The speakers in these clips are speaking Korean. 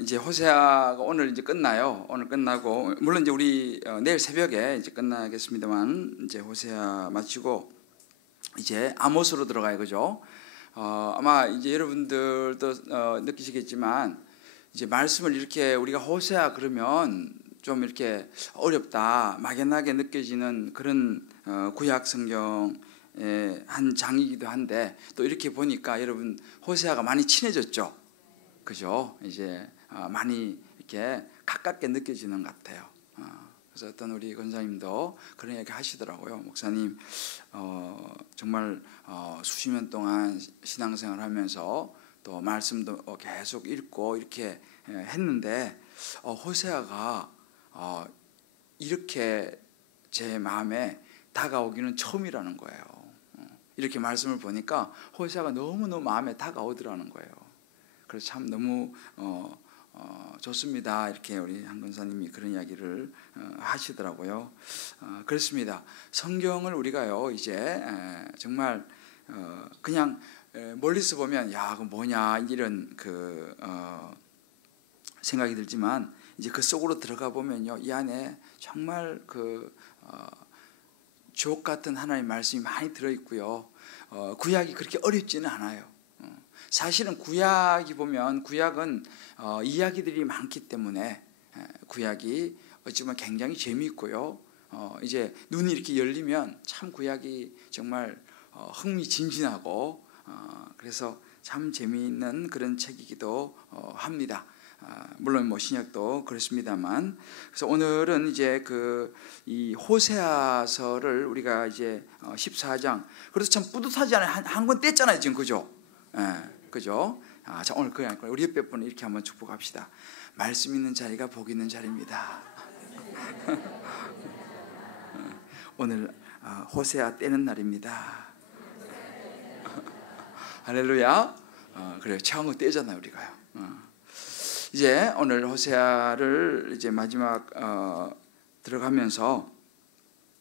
이제 호세아가 오늘 이제 끝나요. 오늘 끝나고 물론 이제 우리 내일 새벽에 이제 끝나겠습니다만 이제 호세아 마치고 이제 아모스로 들어가요, 그죠? 아마 이제 여러분들도 느끼시겠지만 이제 말씀을 이렇게 우리가 호세아 그러면 좀 이렇게 어렵다, 막연하게 느껴지는 그런 구약 성경의 한 장이기도 한데 또 이렇게 보니까 여러분 호세아가 많이 친해졌죠. 그죠? 이제 많이 이렇게 가깝게 느껴지는 것 같아요. 그래서 어떤 우리 권사님도 그런 얘기 하시더라고요. 목사님, 정말 수십 년 동안 신앙생활 하면서 또 말씀도 계속 읽고 이렇게 했는데 호세아가 이렇게 제 마음에 다가오기는 처음이라는 거예요. 이렇게 말씀을 보니까 호세아가 너무너무 마음에 다가오더라는 거예요. 그래서 참 너무 좋습니다. 이렇게 우리 한 권사님이 그런 이야기를 하시더라고요. 그렇습니다. 성경을 우리가요 이제 정말 그냥 멀리서 보면 야, 그 뭐냐 이런 생각이 들지만 이제 그 속으로 들어가 보면요 이 안에 정말 주옥 같은 하나님의 말씀이 많이 들어 있고요. 구약이 그렇게 어렵지는 않아요. 사실은 구약이 보면 구약은 이야기들이 많기 때문에 구약이 어찌 보면 굉장히 재미있고요. 이제 눈이 이렇게 열리면 참 구약이 정말 흥미진진하고 그래서 참 재미있는 그런 책이기도 합니다. 물론 뭐 신약도 그렇습니다만 그래서 오늘은 이제 이 호세아서를 우리가 이제 14장 그래서 참 뿌듯하지 않아요. 한 권 뗐잖아요 지금 그죠? 그죠? 자, 오늘 그냥 우리 옆에 분을 이렇게 한번 축복합시다. 말씀 있는 자리가 복 있는 자리입니다. 오늘 호세아 떼는 날입니다. 할렐루야. 그래요. 차은 떼잖아요 우리가요. 이제 오늘 호세아를 이제 마지막 들어가면서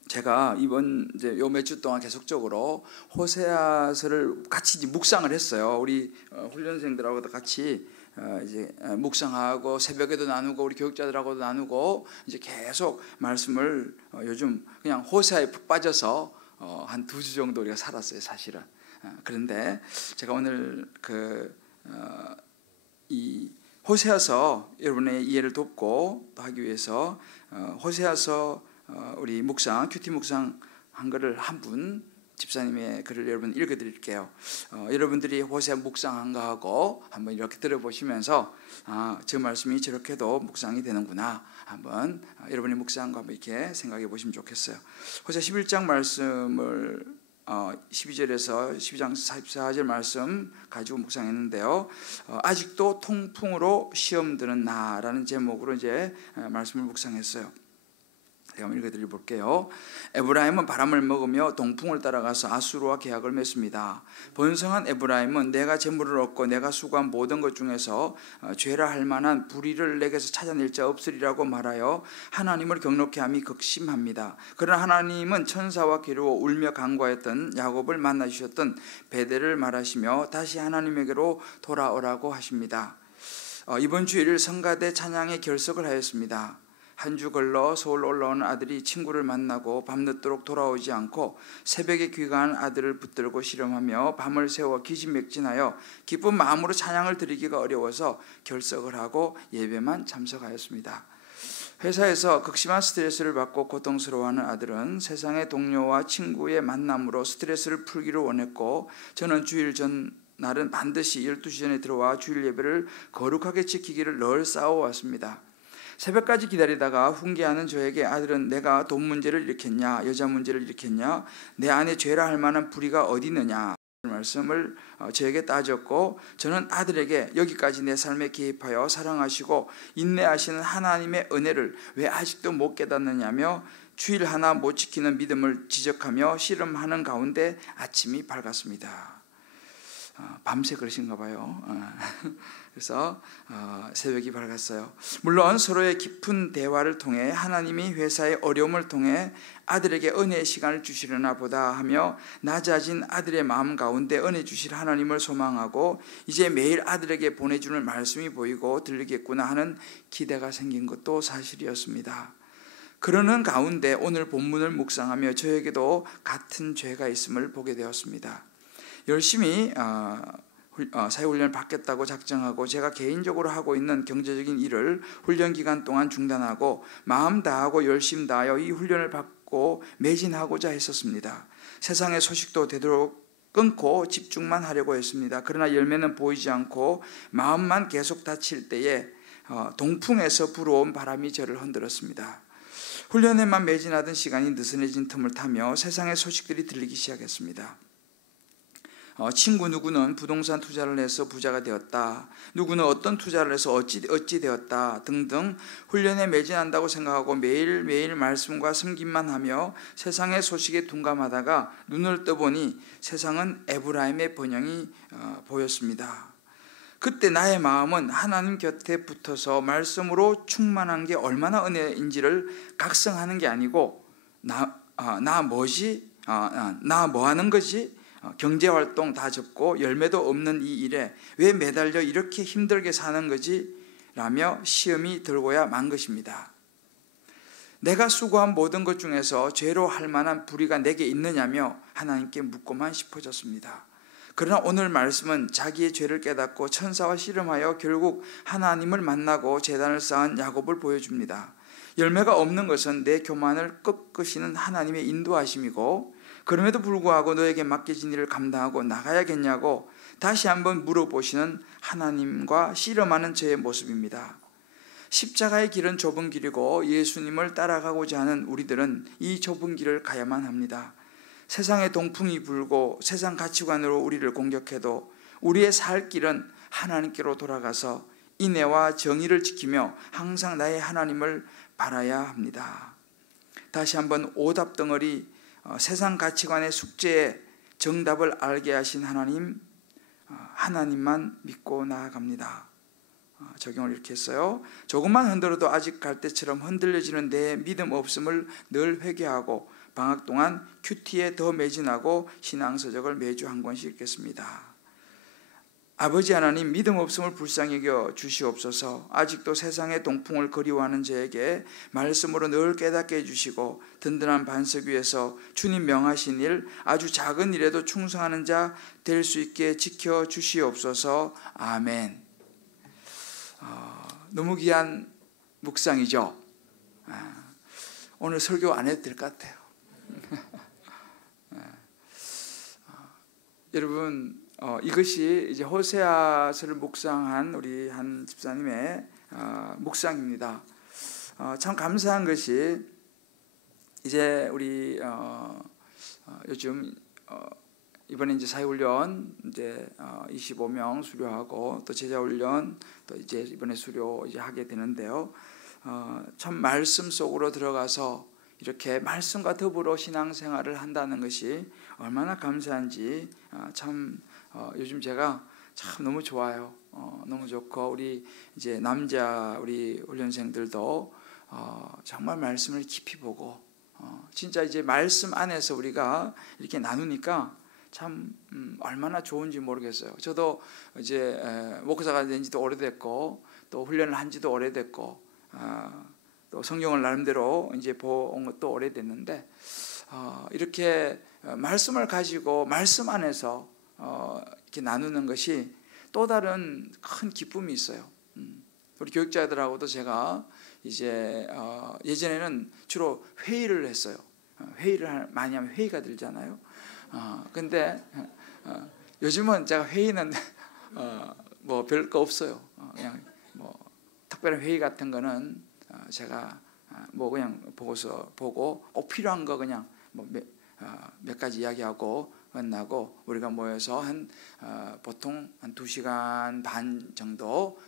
제가 이번 이제 요 몇 주 동안 계속적으로 호세아서를 같이 이제 묵상을 했어요. 우리 훈련생들하고도 같이 이제 묵상하고 새벽에도 나누고 우리 교육자들하고도 나누고 이제 계속 말씀을 요즘 그냥 호세아에 푹 빠져서 한 2주 정도 우리가 살았어요, 사실은. 그런데 제가 오늘 이 호세아서 여러분의 이해를 돕고 또 하기 위해서 호세아서 우리 묵상, 큐티 묵상 한 거를 한 분 집사님의 글을 여러분 읽어드릴게요. 여러분들이 호세아 묵상한 거하고 한번 이렇게 들어보시면서 저 말씀이 저렇게도 묵상이 되는구나 한번 여러분이 묵상한 거 한번 이렇게 생각해 보시면 좋겠어요. 호세아 11장 말씀을 12절에서 12장 14절 말씀 가지고 묵상했는데요. 아직도 통풍으로 시험 드는 나라는 제목으로 이제 말씀을 묵상했어요. 제가 한번 읽어드려 볼게요. 에브라임은 바람을 먹으며 동풍을 따라가서 아수르와 계약을 맺습니다. 번성한 에브라임은 내가 재물을 얻고 내가 수고한 모든 것 중에서 죄라 할 만한 불의를 내게서 찾아낼 자 없으리라고 말하여 하나님을 경록케 함이 극심합니다. 그러나 하나님은 천사와 기르고 울며 간구하였던 야곱을 만나 주셨던 베델을 말하시며 다시 하나님에게로 돌아오라고 하십니다. 이번 주일 성가대 찬양에 결석을 하였습니다. 한 주 걸러 서울 올라오는 아들이 친구를 만나고 밤늦도록 돌아오지 않고 새벽에 귀가한 아들을 붙들고 씨름하며 밤을 새워 기진맥진하여 기쁜 마음으로 찬양을 드리기가 어려워서 결석을 하고 예배만 참석하였습니다. 회사에서 극심한 스트레스를 받고 고통스러워하는 아들은 세상의 동료와 친구의 만남으로 스트레스를 풀기를 원했고 저는 주일 전 날은 반드시 12시 전에 들어와 주일 예배를 거룩하게 지키기를 늘 싸워왔습니다. 새벽까지 기다리다가 훈계하는 저에게 아들은 내가 돈 문제를 일으켰냐 여자 문제를 일으켰냐 내 안에 죄라 할 만한 불의가 어디 있느냐 말씀을 저에게 따졌고 저는 아들에게 여기까지 내 삶에 개입하여 사랑하시고 인내하시는 하나님의 은혜를 왜 아직도 못 깨닫느냐며 주일 하나 못 지키는 믿음을 지적하며 씨름하는 가운데 아침이 밝았습니다. 밤새 그러신가 봐요. 그래서 새벽이 밝았어요. 물론 서로의 깊은 대화를 통해 하나님이 회사의 어려움을 통해 아들에게 은혜의 시간을 주시려나 보다 하며 낮아진 아들의 마음 가운데 은혜 주실 하나님을 소망하고 이제 매일 아들에게 보내주는 말씀이 보이고 들리겠구나 하는 기대가 생긴 것도 사실이었습니다. 그러는 가운데 오늘 본문을 묵상하며 저에게도 같은 죄가 있음을 보게 되었습니다. 열심히 사회훈련을 받겠다고 작정하고 제가 개인적으로 하고 있는 경제적인 일을 훈련 기간 동안 중단하고 마음 다하고 열심 다하여 이 훈련을 받고 매진하고자 했었습니다. 세상의 소식도 되도록 끊고 집중만 하려고 했습니다. 그러나 열매는 보이지 않고 마음만 계속 다칠 때에 동풍에서 불어온 바람이 저를 흔들었습니다. 훈련에만 매진하던 시간이 느슨해진 틈을 타며 세상의 소식들이 들리기 시작했습니다. 친구 누구는 부동산 투자를 해서 부자가 되었다, 누구는 어떤 투자를 해서 어찌 되었다 등등 훈련에 매진한다고 생각하고 매일매일 말씀과 섬김만 하며 세상의 소식에 둔감하다가 눈을 떠보니 세상은 에브라임의 번영이 보였습니다. 그때 나의 마음은 하나님 곁에 붙어서 말씀으로 충만한 게 얼마나 은혜인지를 각성하는 게 아니고 나 뭐 하는 거지? 경제활동 다 접고 열매도 없는 이 일에 왜 매달려 이렇게 힘들게 사는 거지? 라며 시험이 들고야 만 것입니다. 내가 수고한 모든 것 중에서 죄로 할 만한 불의가 내게 있느냐며 하나님께 묻고만 싶어졌습니다. 그러나 오늘 말씀은 자기의 죄를 깨닫고 천사와 씨름하여 결국 하나님을 만나고 제단을 쌓은 야곱을 보여줍니다. 열매가 없는 것은 내 교만을 꺾으시는 하나님의 인도하심이고 그럼에도 불구하고 너에게 맡겨진 일을 감당하고 나가야겠냐고 다시 한번 물어보시는 하나님과 씨름하는 저의 모습입니다. 십자가의 길은 좁은 길이고 예수님을 따라가고자 하는 우리들은 이 좁은 길을 가야만 합니다. 세상의 동풍이 불고 세상 가치관으로 우리를 공격해도 우리의 살 길은 하나님께로 돌아가서 인애와 정의를 지키며 항상 나의 하나님을 바라야 합니다. 다시 한번 오답덩어리 세상 가치관의 숙제에 정답을 알게 하신 하나님만 믿고 나아갑니다. 적용을 이렇게 했어요. 조금만 흔들어도 아직 갈대처럼 흔들려지는 내 믿음 없음을 늘 회개하고 방학 동안 큐티에 더 매진하고 신앙서적을 매주 한 권씩 읽겠습니다. 아버지 하나님, 믿음 없음을 불쌍히 여겨 주시옵소서. 아직도 세상의 동풍을 그리워하는 저에게 말씀으로 늘 깨닫게 해주시고 든든한 반석 위에서 주님 명하신 일, 아주 작은 일에도 충성하는 자 될 수 있게 지켜주시옵소서. 아멘. 너무 귀한 묵상이죠. 오늘 설교 안 해도 될 것 같아요. 여러분, 이것이 이제 호세아서를 묵상한 우리 한 집사님의 묵상입니다. 참 감사한 것이 이제 우리 요즘 이번에 이제 사회훈련 이제 25명 수료하고 또 제자훈련 또 이제 이번에 수료 이제 하게 되는데요. 참 말씀 속으로 들어가서 이렇게 말씀과 더불어 신앙생활을 한다는 것이 얼마나 감사한지 참 요즘 제가 참 너무 좋아요. 너무 좋고 우리 이제 남자 우리 훈련생들도 정말 말씀을 깊이 보고 진짜 이제 말씀 안에서 우리가 이렇게 나누니까 참 얼마나 좋은지 모르겠어요. 저도 이제 목사가 된 지도 오래됐고 또 훈련을 한 지도 오래됐고 또 성경을 나름대로 이제 본 것도 오래됐는데 이렇게 말씀을 가지고 말씀 안에서 이렇게 나누는 것이 또 다른 큰 기쁨이 있어요. 우리 교육자들하고도 제가 이제 예전에는 주로 회의를 했어요. 회의를 많이 하면 회의가 들잖아요. 근데 요즘은 제가 회의는 뭐 별거 없어요. 그냥 뭐 특별한 회의 같은 거는 제가 뭐 그냥 보고서 보고 꼭 필요한 거 그냥 뭐 몇 가지 이야기하고 끝나고 우리가 모여서 보통 한 2시간 반 정도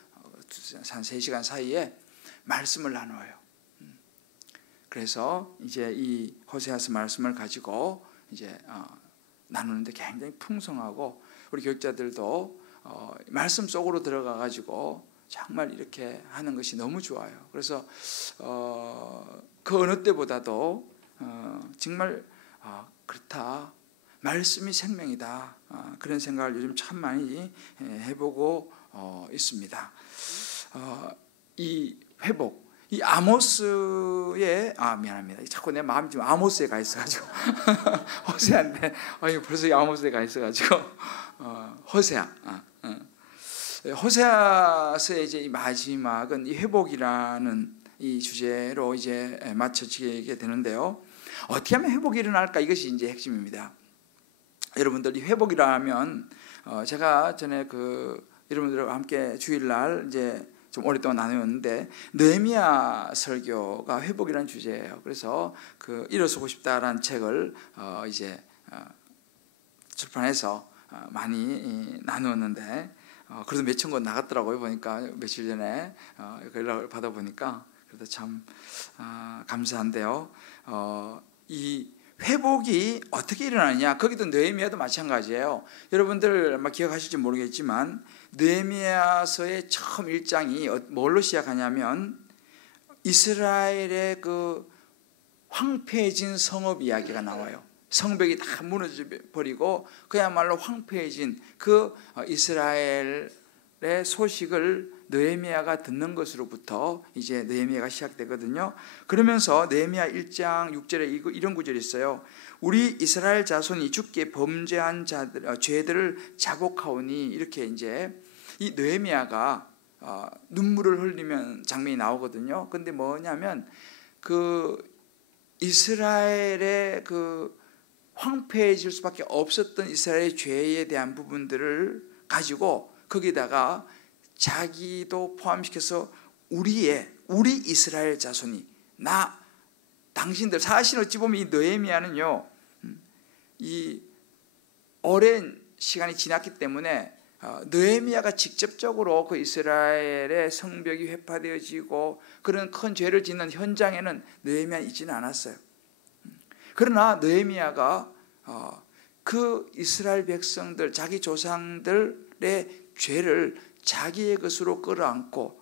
한 3시간 사이에 말씀을 나눠요. 그래서 이제 이 호세아서 말씀을 가지고 이제 나누는데 굉장히 풍성하고 우리 교육자들도 말씀 속으로 들어가 가지고 정말 이렇게 하는 것이 너무 좋아요. 그래서 그 어느 때보다도 정말 그렇다, 말씀이 생명이다, 그런 생각을 요즘 참 많이 해보고 있습니다. 이 회복, 이 아모스의 미안합니다. 자꾸 내 마음이 지금 아모스에 가 있어가지고 호세아인데 벌써 이 아모스에 가 있어가지고 호세아. 호세아서의 이제 이 마지막은 이 회복이라는 이 주제로 이제 맞춰지게 되는데요. 어떻게 하면 회복이 일어날까? 이것이 이제 핵심입니다. 여러분들, 이 회복이라면 제가 전에 여러분들과 함께 주일날 이제 좀 오랫동안 나누었는데 느헤미야 설교가 회복이라는 주제예요. 그래서 일어서고 싶다라는 책을 이제 출판해서 많이 나누었는데 그래도 몇천 권 나갔더라고요. 보니까 며칠 전에 연락을 받아보니까 그래도 참 감사한데요. 이 회복이 어떻게 일어나느냐, 거기도 느헤미야도 마찬가지예요. 여러분들 아마 기억하실지 모르겠지만 느헤미야서의 처음 1장이 뭘로 시작하냐면 이스라엘의 황폐해진 성읍 이야기가 나와요. 성벽이 다 무너져 버리고 그야말로 황폐해진 이스라엘의 소식을 느헤미야가 듣는 것으로부터 이제 느헤미야가 시작되거든요. 그러면서 느헤미야 1장 6절에 이런 구절이 있어요. 우리 이스라엘 자손이 주께 범죄한 죄들을 자복하오니, 이렇게 이제 이 느헤미야가 눈물을 흘리면 장면이 나오거든요. 근데 뭐냐면 이스라엘의 황폐해질 수밖에 없었던 이스라엘의 죄에 대한 부분들을 가지고 거기다가 자기도 포함시켜서 우리 이스라엘 자손이, 당신들, 사실 어찌 보면 이 느헤미야는요, 이 오랜 시간이 지났기 때문에 느헤미야가 직접적으로 그 이스라엘의 성벽이 회파되어지고 그런 큰 죄를 짓는 현장에는 느헤미야는 있지는 않았어요. 그러나 느헤미야가 그 이스라엘 백성들, 자기 조상들의 죄를 자기의 것으로 끌어안고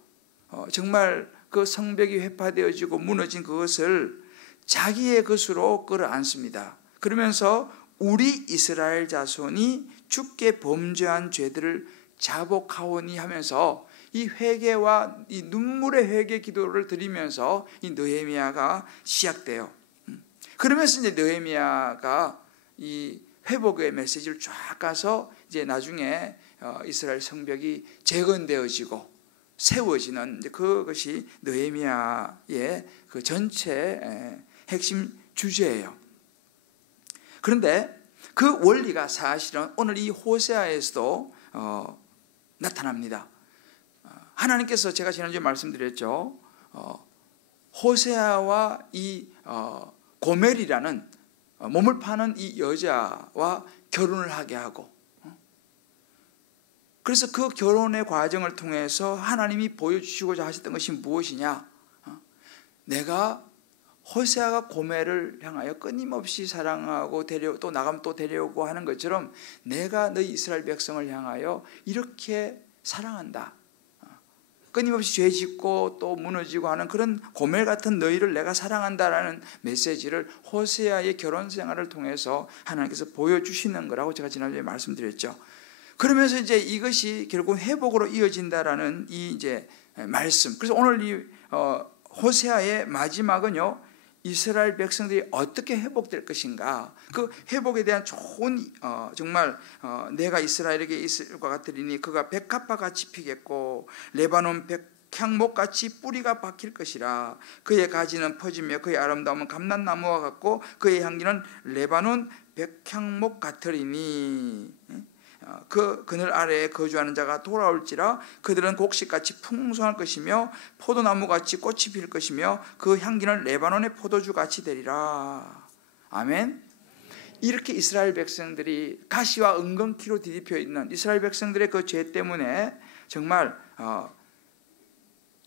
정말 그 성벽이 회파되어지고 무너진 그것을 자기의 것으로 끌어안습니다. 그러면서 우리 이스라엘 자손이 주께 범죄한 죄들을 자복하오니 하면서 이 회개와 이 눈물의 회개 기도를 드리면서 이 느헤미야가 시작돼요. 그러면서 이제 느헤미야가 이 회복의 메시지를 쫙 가서 이제 나중에 이스라엘 성벽이 재건되어지고 세워지는 그것이 느헤미야의 전체 핵심 주제예요. 그런데 그 원리가 사실은 오늘 이 호세아에서도 나타납니다. 하나님께서, 제가 지난주에 말씀드렸죠, 호세아와 이 고멜이라는 몸을 파는 이 여자와 결혼을 하게 하고, 그래서 그 결혼의 과정을 통해서 하나님이 보여주시고자 하셨던 것이 무엇이냐, 내가 호세아가 고멜을 향하여 끊임없이 사랑하고 또 나가면 또 데려오고 하는 것처럼 내가 너희 이스라엘 백성을 향하여 이렇게 사랑한다, 끊임없이 죄 짓고 또 무너지고 하는 그런 고멜 같은 너희를 내가 사랑한다라는 메시지를 호세아의 결혼 생활을 통해서 하나님께서 보여주시는 거라고 제가 지난주에 말씀드렸죠. 그러면서 이제 이것이 결국 회복으로 이어진다라는 이 이제 말씀. 그래서 오늘 이 호세아의 마지막은요, 이스라엘 백성들이 어떻게 회복될 것인가, 그 회복에 대한 좋은 정말 내가 이스라엘에게 있을 것 같으리니 그가 백합화 같이 피겠고 레바논 백향목 같이 뿌리가 박힐 것이라. 그의 가지는 퍼지며 그의 아름다움은 감람나무와 같고 그의 향기는 레바논 백향목 같으리니 그 그늘 아래에 거주하는 자가 돌아올지라. 그들은 곡식같이 풍성할 것이며 포도나무같이 꽃이 필 것이며 그 향기는 레바논의 포도주같이 되리라. 아멘. 이렇게 이스라엘 백성들이 가시와 은근키로 뒤집혀 있는 이스라엘 백성들의 그 죄 때문에 정말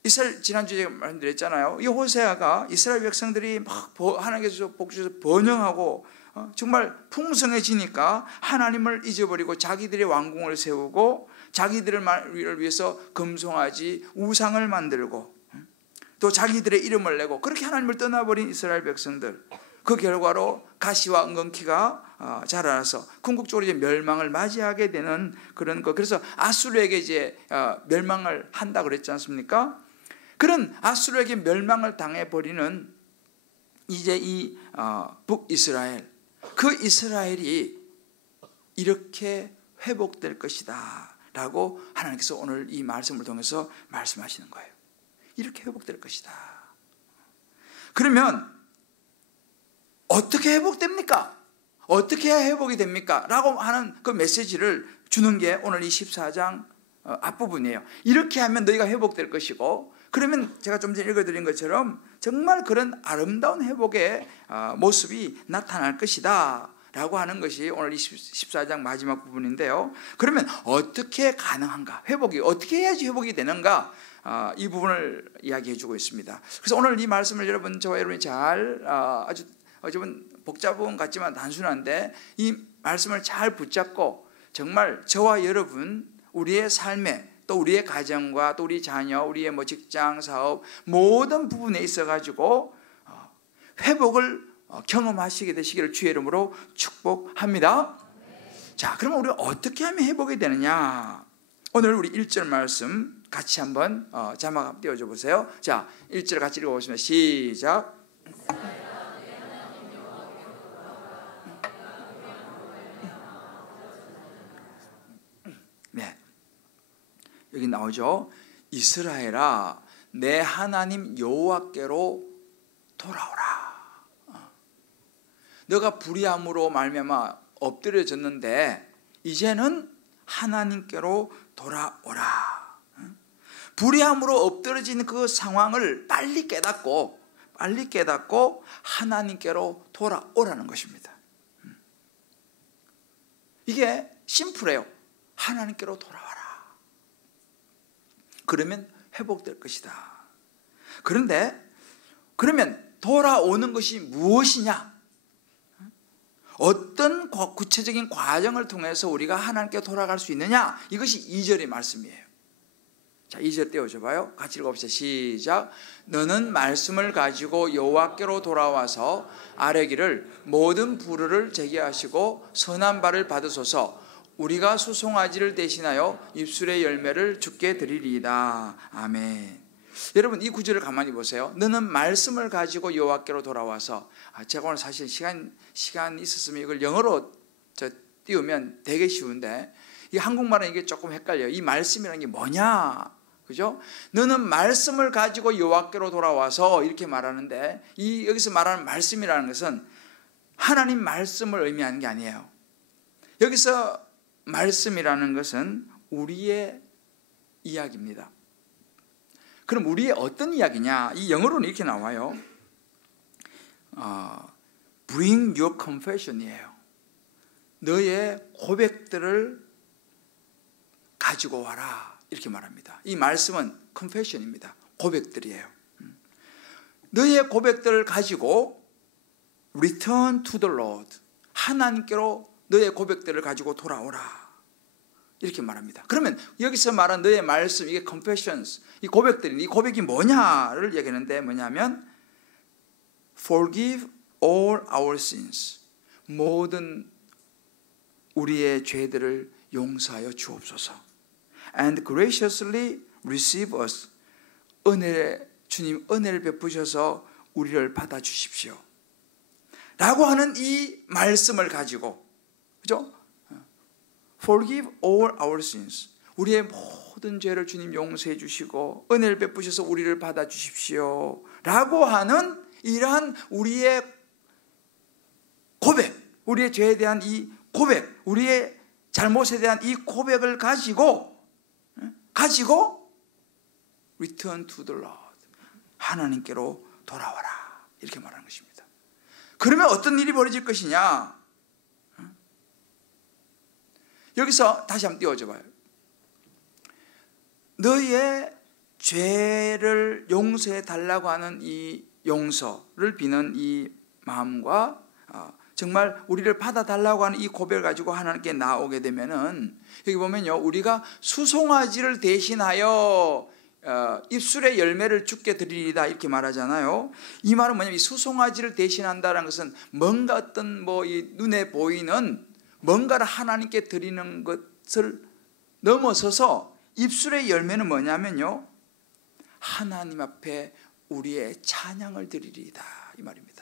이스라엘, 지난주에 말씀드렸잖아요, 이 호세아가 이스라엘 백성들이 막 하나님께서 복주셔서 번영하고 정말 풍성해지니까 하나님을 잊어버리고 자기들의 왕궁을 세우고 자기들을 위해서 금송아지 우상을 만들고 또 자기들의 이름을 내고 그렇게 하나님을 떠나버린 이스라엘 백성들, 그 결과로 가시와 은건키가 자라나서 궁극적으로 이제 멸망을 맞이하게 되는 그런 것. 그래서 아수르에게 이제 멸망을 한다 그랬지 않습니까? 그런 아수르에게 멸망을 당해버리는 이제 이 북이스라엘, 그 이스라엘이 이렇게 회복될 것이다 라고 하나님께서 오늘 이 말씀을 통해서 말씀하시는 거예요. 이렇게 회복될 것이다. 그러면 어떻게 회복됩니까? 어떻게 해야 회복이 됩니까? 라고 하는 그 메시지를 주는 게 오늘 이 14장 앞부분이에요. 이렇게 하면 너희가 회복될 것이고, 그러면 제가 좀 전에 읽어드린 것처럼 정말 그런 아름다운 회복의 모습이 나타날 것이다 라고 하는 것이 오늘 이 14장 마지막 부분인데요. 그러면 어떻게 가능한가? 회복이 어떻게 해야지 회복이 되는가? 이 부분을 이야기해 주고 있습니다. 그래서 오늘 이 말씀을 저와 여러분이 잘 아주 좀 복잡한 것 같지만 단순한데 이 말씀을 잘 붙잡고 정말 저와 여러분 우리의 삶에 또 우리의 가정과 또 우리 자녀, 우리의 직장, 사업 모든 부분에 있어 가지고 회복을 경험하시게 되시기를 주의 이름으로 축복합니다. 자, 그러면 우리가 어떻게 하면 회복이 되느냐? 오늘 우리 1절 말씀 같이 한번 자막 한번 띄워줘 보세요. 자, 1절 같이 읽어보시면 시작. 네, 여기 나오죠. 이스라엘아, 내 하나님 여호와께로 돌아오라. 너가 불의함으로 말미암아 엎드려졌는데 이제는 하나님께로 돌아오라. 불의함으로 엎드러진 그 상황을 빨리 깨닫고 하나님께로 돌아오라는 것입니다. 이게 심플해요. 하나님께로 돌아와라. 그러면 회복될 것이다. 그런데 그러면 돌아오는 것이 무엇이냐? 어떤 구체적인 과정을 통해서 우리가 하나님께 돌아갈 수 있느냐? 이것이 2절의 말씀이에요. 자, 2절 띄워줘 봐요. 같이 읽어봅시다. 시작. 너는 말씀을 가지고 여호와께로 돌아와서 아뢰기를 모든 불의를 제기하시고 선한 바를 받으소서. 우리가 수송아지를 대신하여 입술의 열매를 주께 드리리이다. 아멘. 여러분, 이 구절을 가만히 보세요. 너는 말씀을 가지고 여호와께로 돌아와서, 제가 오늘 사실 시간 있었으면 이걸 영어로 띄우면 되게 쉬운데 이 한국말은 이게 조금 헷갈려요. 이 말씀이라는 게 뭐냐? 그죠? 너는 말씀을 가지고 여호와께로 돌아와서 이렇게 말하는데, 여기서 말하는 말씀이라는 것은 하나님 말씀을 의미하는 게 아니에요. 여기서 말씀이라는 것은 우리의 이야기입니다. 그럼 우리의 어떤 이야기냐? 이 영어로는 이렇게 나와요. Bring your confession이에요. 너의 고백들을 가지고 와라. 이렇게 말합니다. 이 말씀은 confession입니다. 고백들이에요. 너의 고백들을 가지고 return to the Lord. 하나님께로 너의 고백들을 가지고 돌아오라. 이렇게 말합니다. 그러면 여기서 말한 너의 말씀, 이게 confessions, 이 고백들이, 이 고백이 뭐냐를 얘기하는데 뭐냐면 forgive all our sins. 모든 우리의 죄들을 용서하여 주옵소서. And graciously receive us. 주님 은혜를 베푸셔서 우리를 받아주십시오. 라고 하는 이 말씀을 가지고, 그죠? Forgive all our sins. 우리의 모든 죄를 주님 용서해 주시고 은혜를 베푸셔서 우리를 받아주십시오. 라고 하는 이러한 우리의 고백, 우리의 죄에 대한 이 고백, 우리의 잘못에 대한 이 고백을 가지고 Return to the Lord. 하나님께로 돌아와라. 이렇게 말하는 것입니다. 그러면 어떤 일이 벌어질 것이냐? 여기서 다시 한번 띄워줘 봐요. 너의 죄를 용서해 달라고 하는 이 용서를 비는 이 마음과 정말 우리를 받아달라고 하는 이 고백을 가지고 하나님께 나오게 되면은, 여기 보면요, 우리가 수송아지를 대신하여 입술의 열매를 주께 드리리다 이렇게 말하잖아요. 이 말은 뭐냐면, 이 수송아지를 대신한다는 것은 뭔가 어떤 이 눈에 보이는 뭔가를 하나님께 드리는 것을 넘어서서 입술의 열매는 뭐냐면요, 하나님 앞에 우리의 찬양을 드리리다 이 말입니다.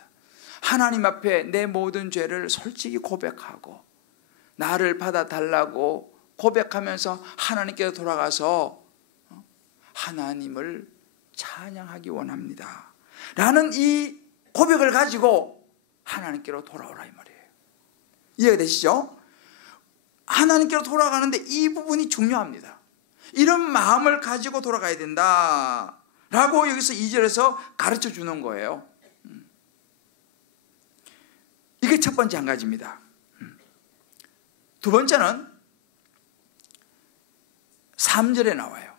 하나님 앞에 내 모든 죄를 솔직히 고백하고 나를 받아달라고 고백하면서 하나님께 돌아가서 하나님을 찬양하기 원합니다 라는 이 고백을 가지고 하나님께로 돌아오라 이 말이에요. 이해가 되시죠? 하나님께로 돌아가는데 이 부분이 중요합니다. 이런 마음을 가지고 돌아가야 된다 라고 여기서 2절에서 가르쳐 주는 거예요. 이게 첫 번째 한 가지입니다. 두 번째는 3절에 나와요.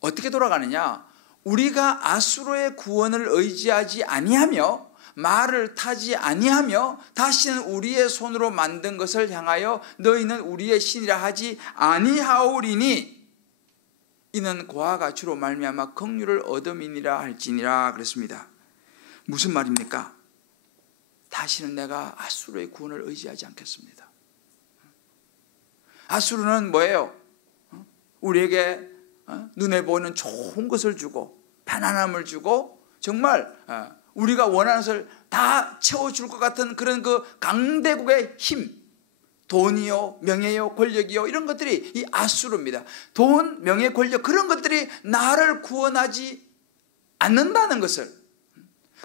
어떻게 돌아가느냐? 우리가 아수르의 구원을 의지하지 아니하며 말을 타지 아니하며 다시는 우리의 손으로 만든 것을 향하여 너희는 우리의 신이라 하지 아니하오리니 이는 고아가 주로 말미암아 긍휼을 얻음이니라 할지니라 그랬습니다. 무슨 말입니까? 다시는 내가 아수르의 구원을 의지하지 않겠습니다. 아수르는 뭐예요? 우리에게 눈에 보이는 좋은 것을 주고 편안함을 주고 정말 우리가 원하는 것을 다 채워줄 것 같은 그런 그 강대국의 힘, 돈이요, 명예요, 권력이요, 이런 것들이 이 아수르입니다. 돈, 명예, 권력, 그런 것들이 나를 구원하지 않는다는 것을,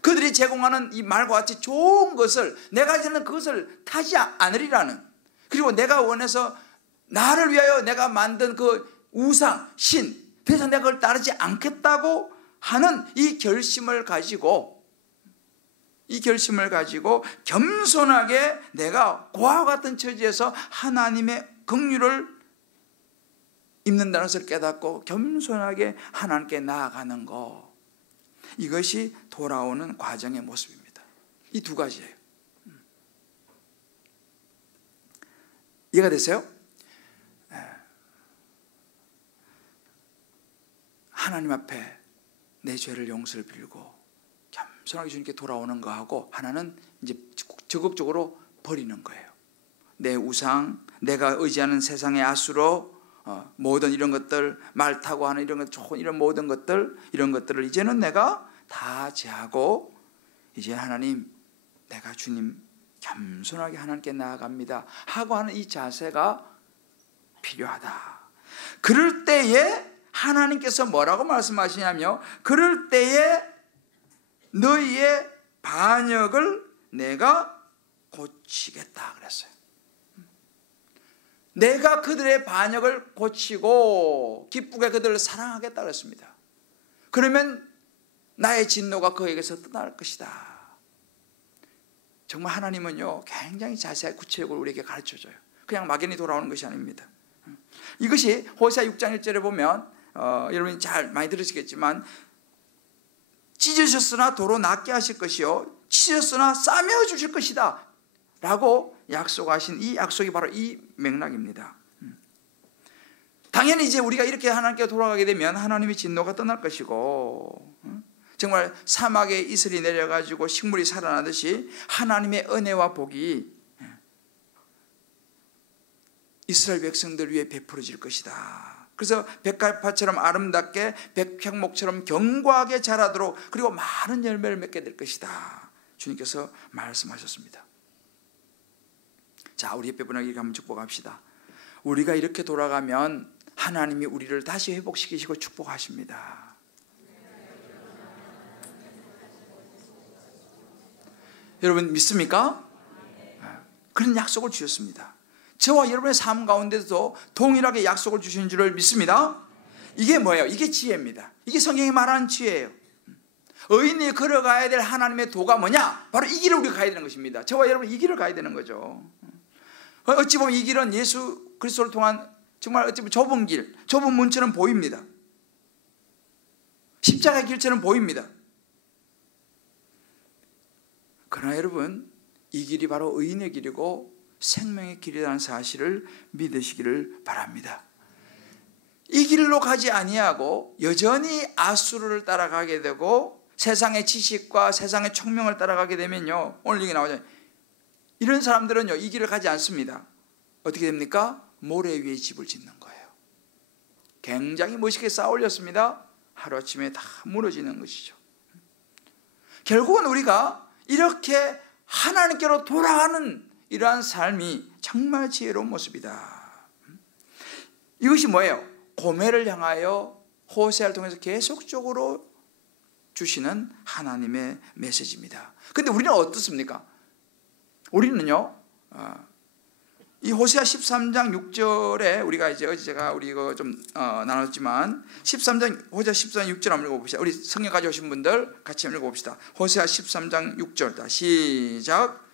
그들이 제공하는 이 말과 같이 좋은 것을 내가 이제는 그것을 타지 않으리라는, 그리고 내가 원해서 나를 위하여 내가 만든 그 우상, 신, 그래서 내가 그걸 따르지 않겠다고 하는 이 결심을 가지고 겸손하게 내가 고아와 같은 처지에서 하나님의 긍휼을 입는다는 것을 깨닫고 겸손하게 하나님께 나아가는 것, 이것이 돌아오는 과정의 모습입니다. 이 두 가지예요. 이해가 되세요? 하나님 앞에 내 죄를 용서를 빌고 겸손하게 주님께 돌아오는 거하고, 하나는 이제 적극적으로 버리는 거예요. 내 우상, 내가 의지하는 세상의 아수로, 모든 이런 것들, 말 타고 하는 이런 것, 좋은 이런 모든 것들, 이런 것들을 이제는 내가 다 제하고, 이제 하나님, 내가 주님 겸손하게 하나님께 나아갑니다 하고 하는 이 자세가 필요하다. 그럴 때에 하나님께서 뭐라고 말씀하시냐며, 그럴 때에 너희의 반역을 내가 고치겠다 그랬어요. 내가 그들의 반역을 고치고 기쁘게 그들을 사랑하겠다 그랬습니다. 그러면 나의 진노가 그에게서 떠날 것이다. 정말 하나님은요, 굉장히 자세하게 구체적으로 우리에게 가르쳐줘요. 그냥 막연히 돌아오는 것이 아닙니다. 이것이 호세아 6장 1절에 보면 여러분이 잘 많이 들으시겠지만, 찢으셨으나 도로 낫게 하실 것이요 치셨으나 싸매어 주실 것이다 라고 약속하신 이 약속이 바로 이 맥락입니다. 당연히 이제 우리가 이렇게 하나님께 돌아가게 되면 하나님의 진노가 떠날 것이고, 정말 사막에 이슬이 내려가지고 식물이 살아나듯이 하나님의 은혜와 복이 이스라엘 백성들 위해 베풀어질 것이다. 그래서 백합화처럼 아름답게 백향목처럼 견고하게 자라도록, 그리고 많은 열매를 맺게 될 것이다. 주님께서 말씀하셨습니다. 자, 우리 옆에 분에게 이렇게 한번 축복합시다. 우리가 이렇게 돌아가면 하나님이 우리를 다시 회복시키시고 축복하십니다. 여러분 믿습니까? 그런 약속을 주셨습니다. 저와 여러분의 삶 가운데도 동일하게 약속을 주신 줄을 믿습니다. 이게 뭐예요? 이게 지혜입니다. 이게 성경이 말하는 지혜예요. 의인이 걸어가야 될 하나님의 도가 뭐냐? 바로 이 길을 우리가 가야 되는 것입니다. 저와 여러분 이 길을 가야 되는 거죠. 어찌 보면 이 길은 예수 그리스도를 통한 정말 어찌 보면 좁은 길, 좁은 문처럼 보입니다. 십자가의 길처럼 보입니다. 그러나 여러분, 이 길이 바로 의인의 길이고 생명의 길이라는 사실을 믿으시기를 바랍니다. 이 길로 가지 아니하고 여전히 아수르를 따라가게 되고 세상의 지식과 세상의 총명을 따라가게 되면요, 오늘 얘기 나오잖아요. 이런 사람들은요, 이 길을 가지 않습니다. 어떻게 됩니까? 모래 위에 집을 짓는 거예요. 굉장히 멋있게 쌓아 올렸습니다. 하루아침에 다 무너지는 것이죠. 결국은 우리가 이렇게 하나님께로 돌아가는 이러한 삶이 정말 지혜로운 모습이다. 이것이 뭐예요? 고멜을 향하여 호세아를 통해서 계속적으로 주시는 하나님의 메시지입니다. 근데 우리는 어떻습니까? 우리는요, 이 호세아 13장 6절에 우리가 이제 어제 제가 우리 이거 좀 나눴지만 13장 호세아 13장 6절 한번 읽어봅시다. 우리 성경 가져오신 분들 같이 한번 읽어봅시다. 호세아 13장 6절 다 시작.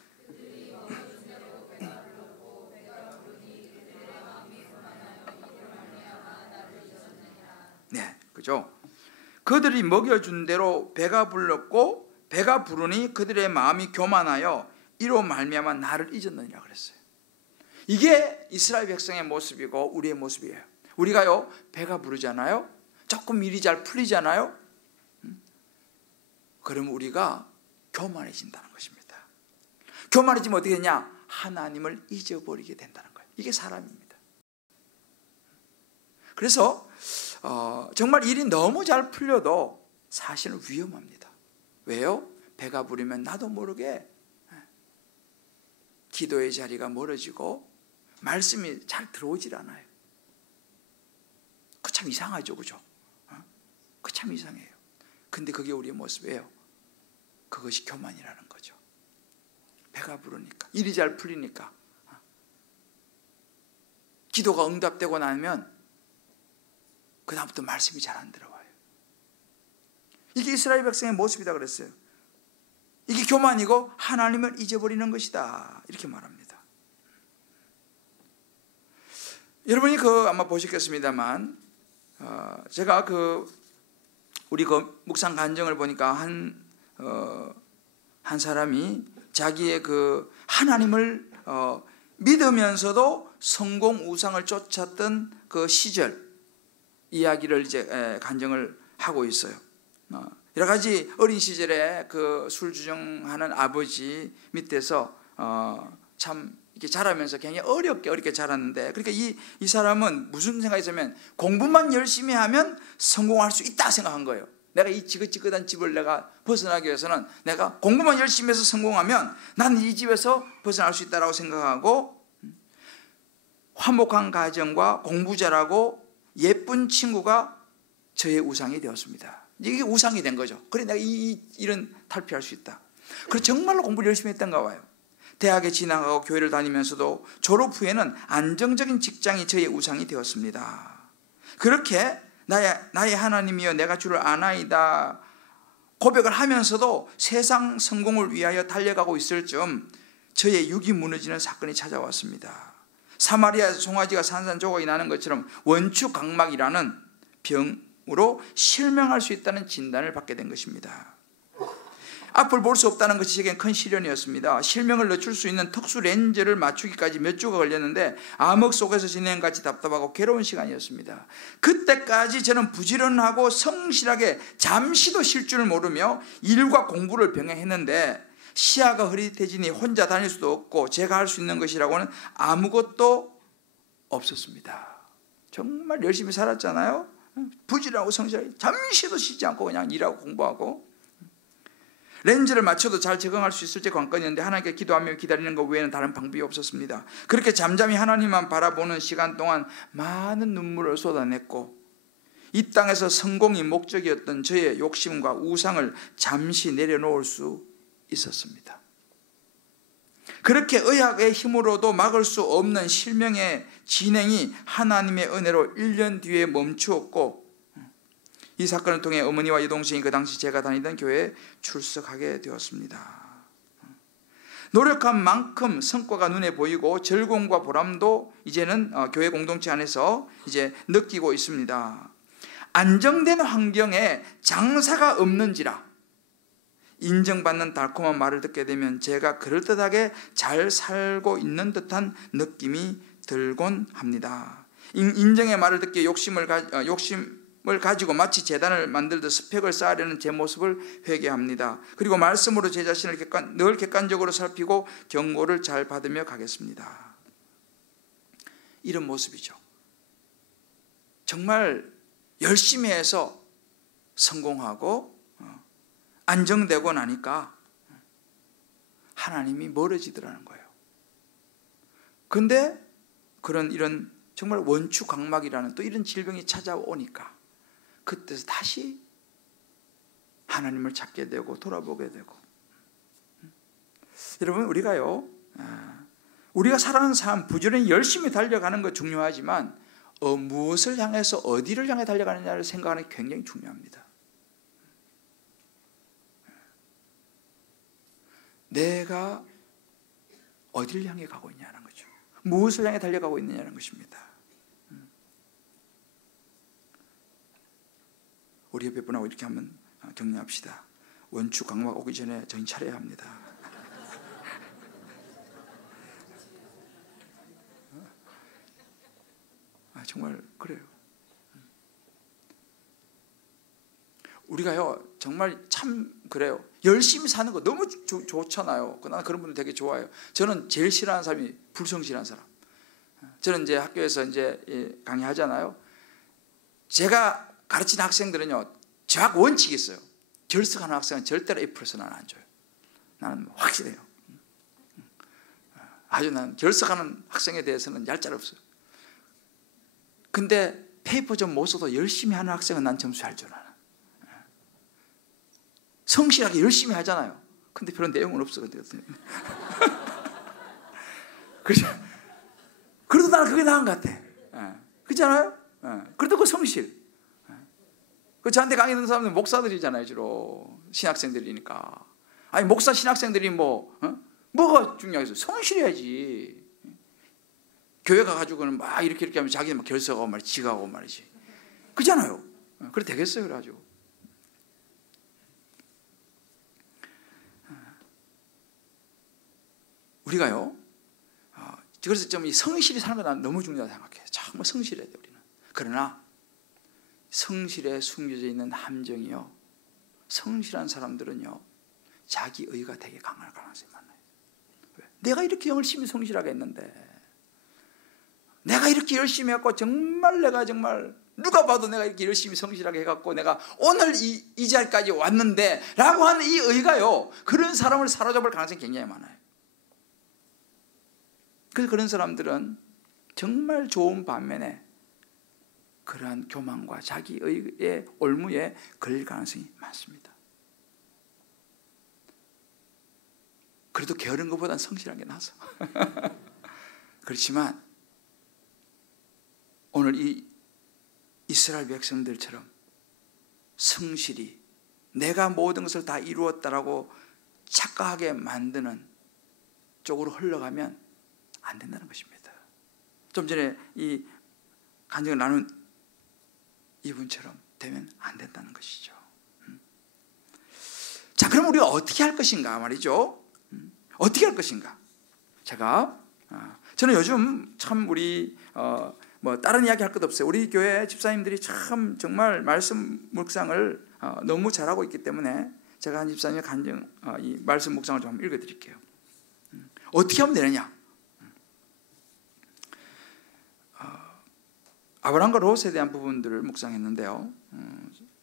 네, 그죠? 그들이 먹여준 대로 배가 불렀고 배가 부르니 그들의 마음이 교만하여 이로 말미암아 나를 잊었느니라 그랬어요. 이게 이스라엘 백성의 모습이고 우리의 모습이에요. 우리가요, 배가 부르잖아요. 조금 일이 잘 풀리잖아요. 그러면 우리가 교만해진다는 것입니다. 교만해지면 어떻게 되냐? 하나님을 잊어버리게 된다는 거예요. 이게 사람입니다. 그래서 정말 일이 너무 잘 풀려도 사실은 위험합니다. 왜요? 배가 부르면 나도 모르게 기도의 자리가 멀어지고 말씀이 잘 들어오질 않아요. 그 참 이상하죠, 그죠? 그 참 이상해요. 근데 그게 우리의 모습이에요. 그것이 교만이라는 거죠. 배가 부르니까, 일이 잘 풀리니까, 기도가 응답되고 나면 그 다음부터 말씀이 잘 안 들어와요. 이게 이스라엘 백성의 모습이다 그랬어요. 이게 교만이고 하나님을 잊어버리는 것이다, 이렇게 말합니다. 여러분이 아마 보셨겠습니다만, 제가 우리 묵상 간증을 보니까 한 사람이 자기의 하나님을 믿으면서도 성공 우상을 쫓았던 그 시절 이야기를 이제 간증을 하고 있어요. 여러 가지 어린 시절에 술 주정하는 아버지 밑에서 참 이렇게 자라면서 굉장히 어렵게 자랐는데, 그러니까 이 사람은 무슨 생각이 있으면 공부만 열심히 하면 성공할 수 있다 생각한 거예요. 내가 이 지긋지긋한 집을 내가 벗어나기 위해서는 내가 공부만 열심히 해서 성공하면 나는 이 집에서 벗어날 수 있다라고 생각하고, 화목한 가정과 공부 잘하고 예쁜 친구가 저의 우상이 되었습니다. 이게 우상이 된 거죠. 그래 내가 이 일은 탈피할 수 있다. 그래서 정말로 공부를 열심히 했던가 봐요. 대학에 진학하고 교회를 다니면서도 졸업 후에는 안정적인 직장이 저의 우상이 되었습니다. 그렇게 나의 하나님이여 내가 주를 아나이다 고백을 하면서도 세상 성공을 위하여 달려가고 있을 즈음 저의 육이 무너지는 사건이 찾아왔습니다. 사마리아 송아지가 산산조각이 나는 것처럼 원추각막이라는 병으로 실명할 수 있다는 진단을 받게 된 것입니다. 앞을 볼 수 없다는 것이 제겐 큰 시련이었습니다. 실명을 늦출 수 있는 특수 렌즈를 맞추기까지 몇 주가 걸렸는데 암흑 속에서 지내는 같이 답답하고 괴로운 시간이었습니다. 그때까지 저는 부지런하고 성실하게 잠시도 쉴 줄 모르며 일과 공부를 병행했는데 시야가 흐릿해지니 혼자 다닐 수도 없고 제가 할 수 있는 것이라고는 아무것도 없었습니다. 정말 열심히 살았잖아요. 부지런하고 성실하게 잠시도 쉬지 않고 그냥 일하고 공부하고, 렌즈를 맞춰도 잘 적응할 수 있을지 관건이었는데 하나님께 기도하며 기다리는 것 외에는 다른 방법이 없었습니다. 그렇게 잠잠히 하나님만 바라보는 시간 동안 많은 눈물을 쏟아냈고, 이 땅에서 성공이 목적이었던 저의 욕심과 우상을 잠시 내려놓을 수 있었습니다. 그렇게 의학의 힘으로도 막을 수 없는 실명의 진행이 하나님의 은혜로 1년 뒤에 멈추었고, 이 사건을 통해 어머니와 여동생이 그 당시 제가 다니던 교회에 출석하게 되었습니다. 노력한 만큼 성과가 눈에 보이고 즐거움과 보람도 이제는 교회 공동체 안에서 이제 느끼고 있습니다. 안정된 환경에 장사가 없는지라 인정받는 달콤한 말을 듣게 되면 제가 그럴듯하게 잘 살고 있는 듯한 느낌이 들곤 합니다. 인정의 말을 듣기에 욕심을 가지고 마치 재단을 만들듯 스펙을 쌓으려는 제 모습을 회개합니다. 그리고 말씀으로 제 자신을 늘 객관적으로 살피고 경고를 잘 받으며 가겠습니다. 이런 모습이죠. 정말 열심히 해서 성공하고 안정되고 나니까 하나님이 멀어지더라는 거예요. 근데 이런 정말 원추광막이라는 또 이런 질병이 찾아오니까 그때서 다시 하나님을 찾게 되고 돌아보게 되고. 여러분, 우리가 살아가는 삶 부지런히 열심히 달려가는 거 중요하지만 무엇을 향해서 어디를 향해 달려가느냐를 생각하는 게 굉장히 중요합니다. 내가 어디를 향해 가고 있냐는 거죠. 무엇을 향해 달려가고 있느냐는 것입니다. 우리 옆에 분하고 이렇게 한번 격려합시다. 원추광막 오기 전에 정신 차려야 합니다. 정말 그래요. 우리가요 정말 참 그래요. 열심히 사는 거 너무 좋잖아요. 나는 그런 분들 되게 좋아해요. 저는 제일 싫어하는 사람이 불성실한 사람. 저는 이제 학교에서 이제 강의하잖아요. 제가 가르치는 학생들은요 정확 원칙이 있어요. 결석하는 학생은 절대로 A+는 안 줘요. 나는 확실해요. 아주 나는 결석하는 학생에 대해서는 얄짤 없어요. 근데 페이퍼 좀 못 써도 열심히 하는 학생은 난 점수 잘 줘. 나는 성실하게 열심히 하잖아요. 근데 별로 내용은 없어. 그래도 나는 그게 나은 것 같아. 그렇잖아요? 그래도 그 성실. 저한테 강의 듣는 사람들은 목사들이잖아요. 주로 신학생들이니까. 아니 목사 신학생들이 뭐가 중요하겠어요? 성실해야지. 교회 가가지고는 막 이렇게 하면 자기는 막 결석하고 말이지, 지가하고 말이지. 그렇잖아요. 그래 되겠어요, 그래가지고. 우리가요, 그래서 좀 이 성실히 사는 거 난 너무 중요하다고 생각해요. 정말 성실해야 돼, 우리는. 그러나 성실에 숨겨져 있는 함정이요, 성실한 사람들은요, 자기 의가 되게 강할 가능성이 많아요. 왜? 내가 이렇게 열심히 성실하게 했는데, 내가 이렇게 열심히 했고 정말 누가 봐도 내가 이렇게 열심히 성실하게 해갖고 내가 오늘 이 자리까지 왔는데 라고 하는 이 의가요, 그런 사람을 사로잡을 가능성이 굉장히 많아요. 그래서 그런 사람들은 정말 좋은 반면에 그러한 교만과 자기의 올무에 걸릴 가능성이 많습니다. 그래도 게으른 것보다는 성실한 게 나아서. 그렇지만 오늘 이 이스라엘 백성들처럼 성실히 내가 모든 것을 다 이루었다라고 착각하게 만드는 쪽으로 흘러가면 안 된다는 것입니다. 좀 전에 이 간증을 나눈 이분처럼 되면 안 된다는 것이죠. 자, 그럼 우리가 어떻게 할 것인가 말이죠. 어떻게 할 것인가? 저는 요즘 참 우리 다른 이야기 할 것 없어요. 우리 교회 집사님들이 참 정말 말씀 묵상을 너무 잘하고 있기 때문에 제가 한 집사님의 이 말씀 묵상을 좀 한번 읽어드릴게요. 어떻게 하면 되느냐? 아브라함과 롯에 대한 부분들을 묵상했는데요.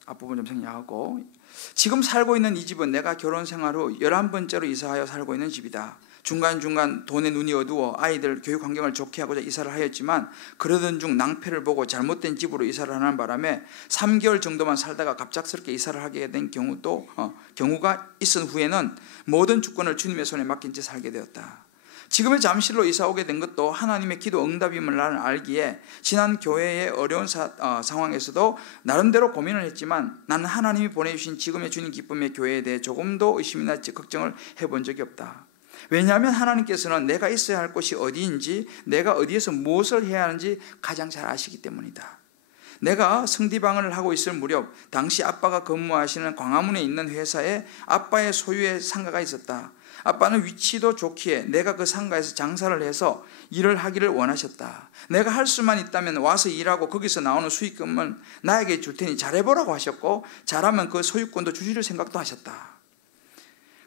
앞부분 좀 생략하고, 지금 살고 있는 이 집은 내가 결혼 생활 후 11번째로 이사하여 살고 있는 집이다. 중간중간 돈에 눈이 어두워 아이들 교육 환경을 좋게 하고자 이사를 하였지만 그러던 중 낭패를 보고 잘못된 집으로 이사를 하는 바람에 3개월 정도만 살다가 갑작스럽게 이사를 하게 된 경우가 있은 후에는 모든 주권을 주님의 손에 맡긴 채 살게 되었다. 지금의 잠실로 이사 오게 된 것도 하나님의 기도 응답임을 나는 알기에 지난 교회의 어려운 상황에서도 나름대로 고민을 했지만 나는 하나님이 보내주신 지금의 주님 기쁨의 교회에 대해 조금도 의심이나 걱정을 해본 적이 없다. 왜냐하면 하나님께서는 내가 있어야 할 곳이 어디인지, 내가 어디에서 무엇을 해야 하는지 가장 잘 아시기 때문이다. 내가 성디방언을 하고 있을 무렵 당시 아빠가 근무하시는 광화문에 있는 회사에 아빠의 소유의 상가가 있었다. 아빠는 위치도 좋기에 내가 그 상가에서 장사를 해서 일을 하기를 원하셨다. 내가 할 수만 있다면 와서 일하고 거기서 나오는 수익금은 나에게 줄 테니 잘해보라고 하셨고, 잘하면 그 소유권도 주실 생각도 하셨다.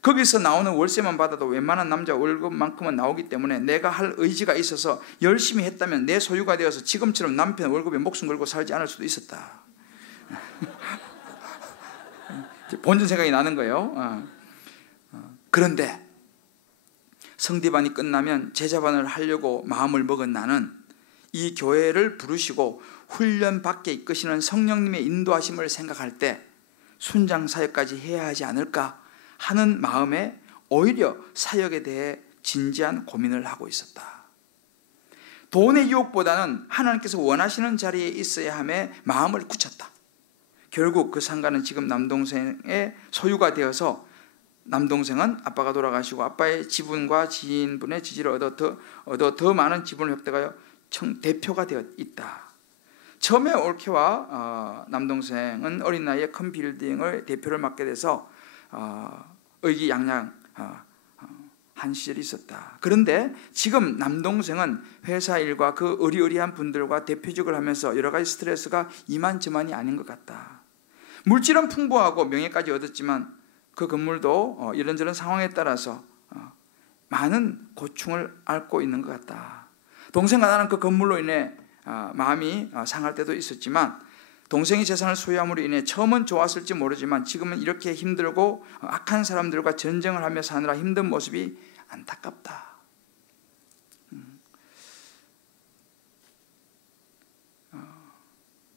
거기서 나오는 월세만 받아도 웬만한 남자 월급만큼은 나오기 때문에 내가 할 의지가 있어서 열심히 했다면 내 소유가 되어서 지금처럼 남편 월급에 목숨 걸고 살지 않을 수도 있었다. 본전 생각이 나는 거예요. 그런데 성디반이 끝나면 제자반을 하려고 마음을 먹은 나는 이 교회를 부르시고 훈련 받게 이끄시는 성령님의 인도하심을 생각할 때 순장 사역까지 해야 하지 않을까 하는 마음에 오히려 사역에 대해 진지한 고민을 하고 있었다. 돈의 유혹보다는 하나님께서 원하시는 자리에 있어야 함에 마음을 굳혔다. 결국 그 상가는 지금 남동생의 소유가 되어서 남동생은 아빠가 돌아가시고 아빠의 지분과 지인분의 지지를 얻어 더 많은 지분을 획득하여 대표가 되어 있다. 처음에 올케와 남동생은 어린 나이에 큰 빌딩을 대표를 맡게 돼서 의기양양 한 시절이 있었다. 그런데 지금 남동생은 회사 일과 그 의리의리한 분들과 대표직을 하면서 여러 가지 스트레스가 이만저만이 아닌 것 같다. 물질은 풍부하고 명예까지 얻었지만 그 건물도 이런저런 상황에 따라서 많은 고충을 앓고 있는 것 같다. 동생과 나는 그 건물로 인해 마음이 상할 때도 있었지만, 동생이 재산을 소유함으로 인해 처음은 좋았을지 모르지만 지금은 이렇게 힘들고 악한 사람들과 전쟁을 하며 사느라 힘든 모습이 안타깝다.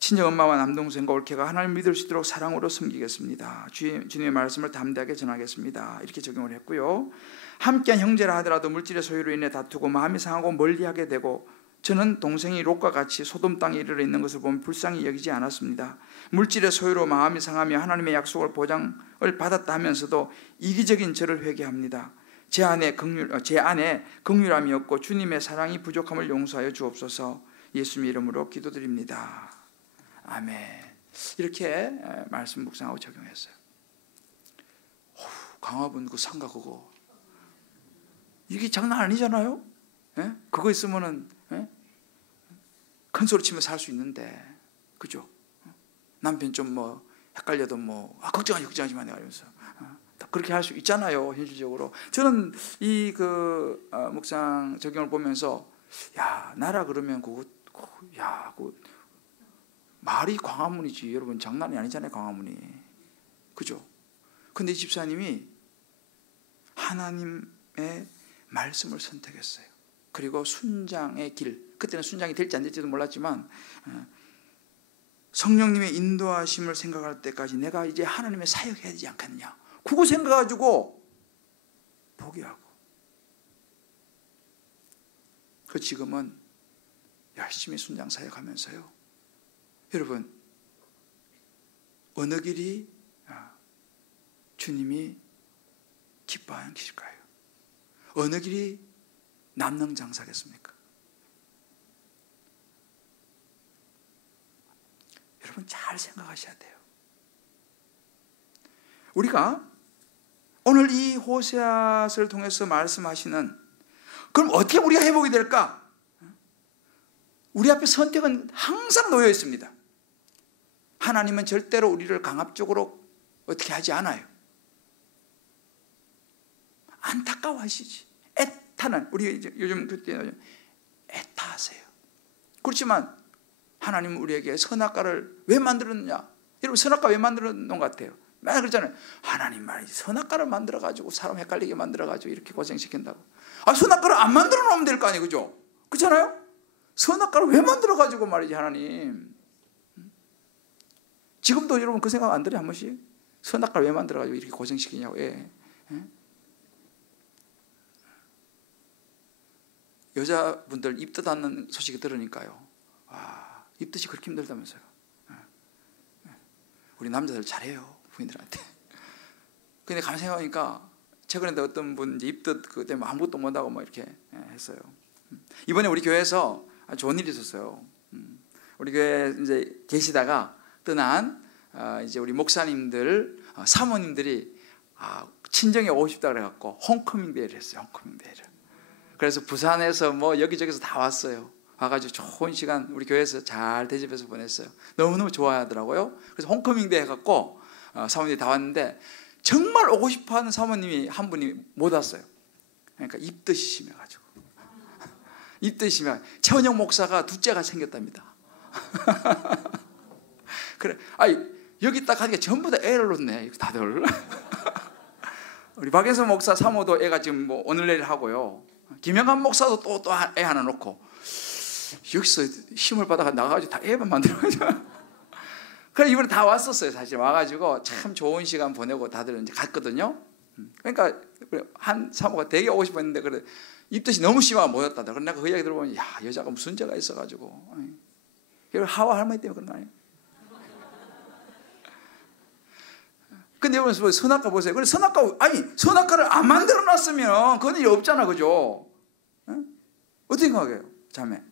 친정엄마와 남동생과 올케가 하나님을 믿을 수 있도록 사랑으로 섬기겠습니다. 주님의 말씀을 담대하게 전하겠습니다. 이렇게 적용을 했고요. 함께한 형제라 하더라도 물질의 소유로 인해 다투고 마음이 상하고 멀리하게 되고, 저는 동생이 롯과 같이 소돔 땅에 이르러 있는 것을 보면 불쌍히 여기지 않았습니다. 물질의 소유로 마음이 상하며 하나님의 약속을 보장을 받았다 하면서도 이기적인 저를 회개합니다. 제 안에 긍휼함이 없고 주님의 사랑이 부족함을 용서하여 주옵소서. 예수님의 이름으로 기도드립니다. 아멘. 이렇게 말씀 묵상하고 적용했어요. 강화분 그 상가 그거 이게 장난 아니잖아요. 예? 그거 있으면은 큰 소리 치며 살 수 있는데, 그죠? 남편 좀 뭐 헷갈려도 뭐 걱정하지 마 내가 이러면서 그렇게 할 수 있잖아요. 현실적으로 저는 이 묵상 적용을 보면서 야, 나라 그러면 그거 말이 광화문이지. 여러분 장난이 아니잖아요. 광화문이. 그죠? 근데 이 집사님이 하나님의 말씀을 선택했어요. 그리고 순장의 길, 그때는 순장이 될지 안 될지도 몰랐지만 성령님의 인도하심을 생각할 때까지 내가 이제 하나님의 사역해야 되지 않겠느냐, 그거 생각가지고 포기하고, 지금은 열심히 순장 사역하면서요. 여러분, 어느 길이 주님이 기뻐하는 길일까요? 어느 길이 남는 장사겠습니까? 여러분 잘 생각하셔야 돼요. 우리가 오늘 이 호세아서를 통해서 말씀하시는, 그럼 어떻게 우리가 회복이 될까? 우리 앞에 선택은 항상 놓여 있습니다. 하나님은 절대로 우리를 강압적으로 어떻게 하지 않아요. 안타까워하시지. 애타는, 우리 요즘 그때 애타하세요. 그렇지만 하나님은 우리에게 선악과를 왜 만들었느냐? 여러분 선악과 왜 만들어 놓은 것 같아요? 맨날 그러잖아요. 하나님 말이지, 선악과를 만들어가지고 사람 헷갈리게 만들어가지고 이렇게 고생시킨다고. 선악과를 안 만들어 놓으면 될 거 아니에요, 그죠? 그렇잖아요? 선악과를 왜 만들어가지고 말이지, 하나님. 지금도 여러분 그 생각 안 들어요, 한 번씩? 선악과를 왜 만들어가지고 이렇게 고생시키냐고. 예. 여자분들 입덧 않는 소식이 들으니까요. 와, 입덧이 그렇게 힘들다면서요. 우리 남자들 잘해요, 부인들한테. 근데 가만히 생각하니까 최근에 어떤 분 이제 입덧 그 때문에 아무것도 못하고 뭐 이렇게 했어요. 이번에 우리 교회에서 아주 좋은 일이 있었어요. 우리 교회 이제 계시다가 떠난 이제 우리 목사님들, 사모님들이 친정에 오고 싶다 그래갖고 홈커밍 데이를 했어요. 홈커밍 데이를. 그래서 부산에서 뭐 여기저기서 다 왔어요. 와가지고 좋은 시간 우리 교회에서 잘 대접해서 보냈어요. 너무너무 좋아하더라고요. 그래서 홈커밍 데이 해갖고 사모님이 다 왔는데 정말 오고 싶어하는 사모님이 한 분이 못 왔어요. 그러니까 입덧이 심해가지고. 입덧이 심해. 최원영 목사가 둘째가 생겼답니다. 그래, 여기 딱 하니까 전부 다 애를 놓네, 다들. 우리 박연선 목사 사모도 애가 지금 뭐 오늘 내일 하고요. 김영환 목사도 또 애 하나 놓고 여기서 힘을 받아가 나가가지고 다 애만 만들어가지고. 그래 이번에 다 왔었어요. 사실 와가지고 참 좋은 시간 보내고 다들 이제 갔거든요. 그러니까 한 사모가 되게 오고 싶었는데 그래 입덧이 너무 심하고 모였다. 그래 내가 그 이야기 들어보면 야 여자가 무슨 죄가 있어가지고. 이걸 하와 할머니 때문에 그런 거 아니에요? 근데 여러분 선악과 보세요. 그래 선악과를 안 만들어 놨으면 그건 일 없잖아, 그죠? 어떻게 생각해요, 자매?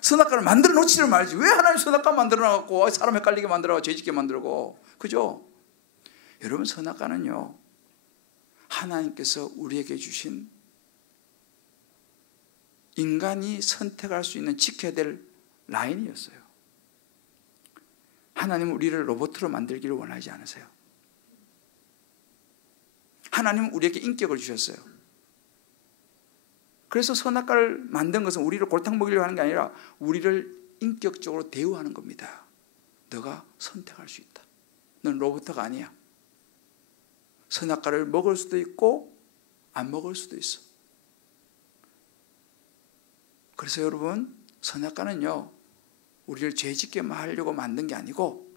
선악과를 만들어 놓지를 말지. 왜 하나님 선악과 만들어 놔갖고 사람 헷갈리게 만들어가고 죄짓게 만들고, 그죠? 여러분 선악과는요 하나님께서 우리에게 주신 인간이 선택할 수 있는 지켜야 될 라인이었어요. 하나님은 우리를 로봇으로 만들기를 원하지 않으세요. 하나님은 우리에게 인격을 주셨어요. 그래서 선악과를 만든 것은 우리를 골탕 먹이려고 하는 게 아니라 우리를 인격적으로 대우하는 겁니다. 너가 선택할 수 있다. 넌 로봇가 아니야. 선악과를 먹을 수도 있고 안 먹을 수도 있어. 그래서 여러분 선악과는요 우리를 죄짓게 하려고 만든 게 아니고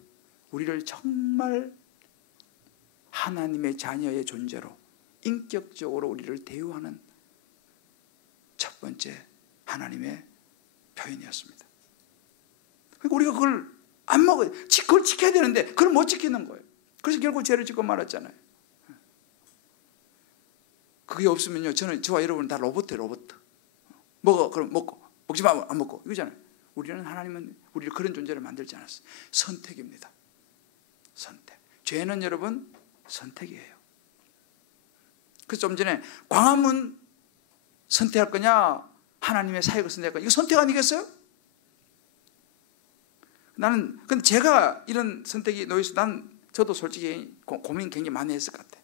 우리를 정말 하나님의 자녀의 존재로 인격적으로 우리를 대우하는 첫 번째 하나님의 표현이었습니다. 그러니까 우리가 그걸 안 먹어요. 그걸 지켜야 되는데 그걸 못 지키는 거예요. 그래서 결국 죄를 짓고 말았잖아요. 그게 없으면요 저와 여러분은 다 로봇이에요. 로봇. 먹어 그럼 먹고 먹지 마 안 먹고 이거잖아요. 우리는 하나님은 우리를 그런 존재를 만들지 않았어요. 선택입니다. 선택. 죄는 여러분 선택이에요. 그래서 좀 전에 광화문 선택할 거냐 하나님의 사역을 선택할 거냐 이거 선택 아니겠어요? 나는 근데 제가 이런 선택이 놓여서 저도 솔직히 고민 굉장히 많이 했을 것 같아요.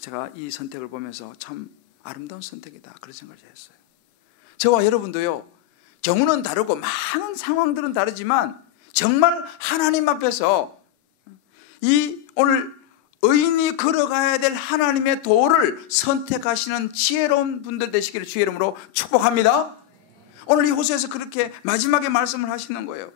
제가 이 선택을 보면서 참 아름다운 선택이다 그런 생각을 했어요. 저와 여러분도요 경우는 다르고 많은 상황들은 다르지만 정말 하나님 앞에서 이 오늘 의인이 걸어가야 될 하나님의 도를 선택하시는 지혜로운 분들 되시기를 주의 이름으로 축복합니다. 오늘 이 호세에서 그렇게 마지막에 말씀을 하시는 거예요.